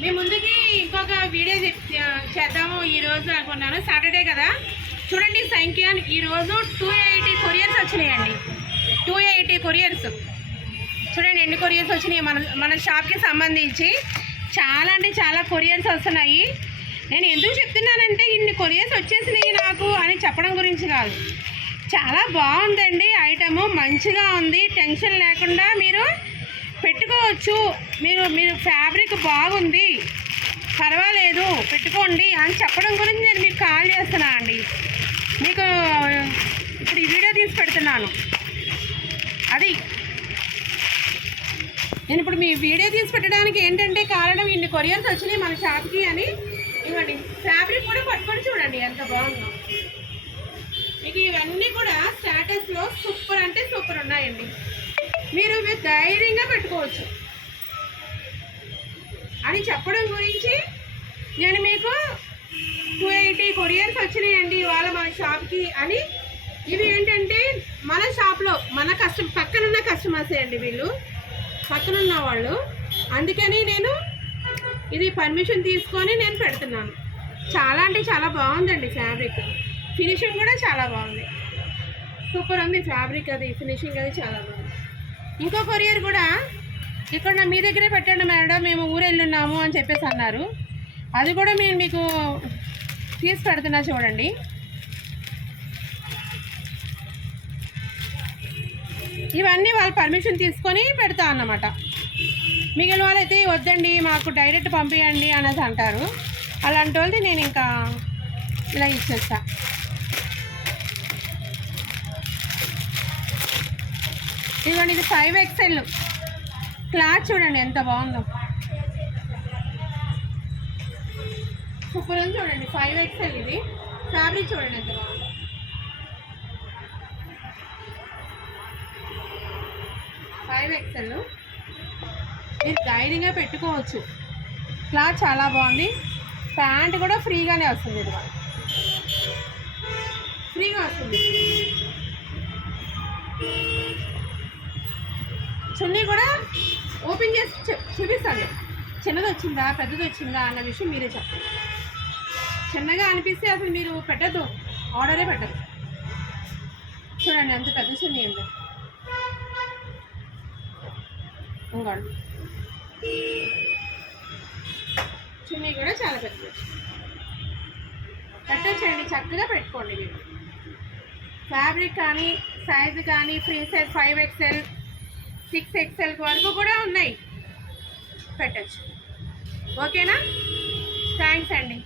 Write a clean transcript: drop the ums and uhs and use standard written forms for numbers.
మీ ముందుకి ఇంకొక వీడియో చేద్దాము ఈరోజు అనుకున్నాను. సాటర్డే కదా, చూడండి సంఖ్య ఈరోజు 280 కొరియర్స్ వచ్చినాయండి. 280 కొరియర్స్ చూడండి ఎన్ని కొరియర్స్ వచ్చినాయి. మన షాప్కి సంబంధించి చాలా అంటే చాలా కొరియర్స్ వస్తున్నాయి. నేను ఎందుకు చెప్తున్నానంటే ఇన్ని కొరియర్స్ వచ్చేసినాయి నాకు అని చెప్పడం గురించి కాదు, చాలా బాగుందండి ఐటము, మంచిగా ఉంది, టెన్షన్ లేకుండా మీరు పెట్టుకోవచ్చు. మీరు ఫ్యాబ్రిక్ బాగుంది, పర్వాలేదు, పెట్టుకోండి అని చెప్పడం గురించి నేను మీకు కాల్ చేస్తున్నా అండి. మీకు ఇప్పుడు ఈ వీడియో తీసి పెడుతున్నాను. అది నేను ఇప్పుడు మీ వీడియో తీసి పెట్టడానికి ఏంటంటే కారణం, ఇన్ని కొరియర్స్ వచ్చినాయి మన షాప్కి అని. ఇవ్వండి, ఫ్యాబ్రిక్ కూడా పట్టుకొని చూడండి ఎంత బాగుందో. మీకు ఇవన్నీ కూడా స్టాటస్లో సూపర్ అంటే సూపర్ ఉన్నాయండి. మీరు ధైర్యంగా పెట్టుకోవచ్చు అని చెప్పడం గురించి నేను మీకు 280 కొరియర్స్ వచ్చినాయండి ఇవాళ మన షాప్కి అని. ఇవి ఏంటంటే మన షాప్లో మన పక్కనున్న కస్టమర్సే అండి, వీళ్ళు పక్కనున్న వాళ్ళు. అందుకని నేను ఇది పర్మిషన్ తీసుకొని నేను పెడుతున్నాను. చాలా అంటే చాలా బాగుందండి ఫ్యాబ్రిక్, ఫినిషింగ్ కూడా చాలా బాగుంది, సూపర్ ఉంది ఫ్యాబ్రిక్, అది ఫినిషింగ్ అది చాలా బాగుంది. ఇంకో కొరియర్ కూడా ఇక్కడ మీ దగ్గరే పెట్టండి మేడం, మేము ఊరెళ్ళున్నాము అని చెప్పేసి అన్నారు. అది కూడా నేను మీకు తీసి పెడుతున్నా చూడండి. ఇవన్నీ వాళ్ళు పర్మిషన్ తీసుకొని పెడతా అన్నమాట. మిగిలిన వాళ్ళైతే వద్దండి మాకు డైరెక్ట్ పంపించండి అనేసి అంటారు. అలాంటి వాళ్ళది నేను ఇంకా ఇలా ఇచ్చేస్తా. ఇదిగోండి, ఇది 5XL క్లాత్ చూడండి ఎంత బాగుందో, సూపర్ ఉంది చూడండి. 5XL ఇది ఫ్యాబ్రిక్ చూడండి ఎంత బాగుందో. XL మీరు ధైర్యంగా పెట్టుకోవచ్చు. క్లాత్ చాలా బాగుంది, ప్యాంట్ కూడా ఫ్రీగానే వస్తుంది, ఇది ఫ్రీగా వస్తుంది. చున్నీ కూడా ఓపెన్ చేసి చూపిస్తాను, చిన్నది వచ్చిందా పెద్దది వచ్చిందా అన్న విషయం మీరే చెప్పండి. చిన్నగా అనిపిస్తే అసలు మీరు పెట్టద్దు, ఆర్డరే పెట్టదు. చూడండి ఎంత పెద్ద చున్నీ ఉందో, ఇంకోండి చున్నీ కూడా చాలా పెద్దది. పెట్టచ్చండి, చక్కగా పెట్టుకోండి మీరు. ఫ్యాబ్రిక్ కానీ సైజు కానీ ఫ్రీ సైజ్ 5XL 6XL వరకు కూడా ఉన్నాయి, పెట్టచ్చు. ఓకేనా? థ్యాంక్స్ అండి.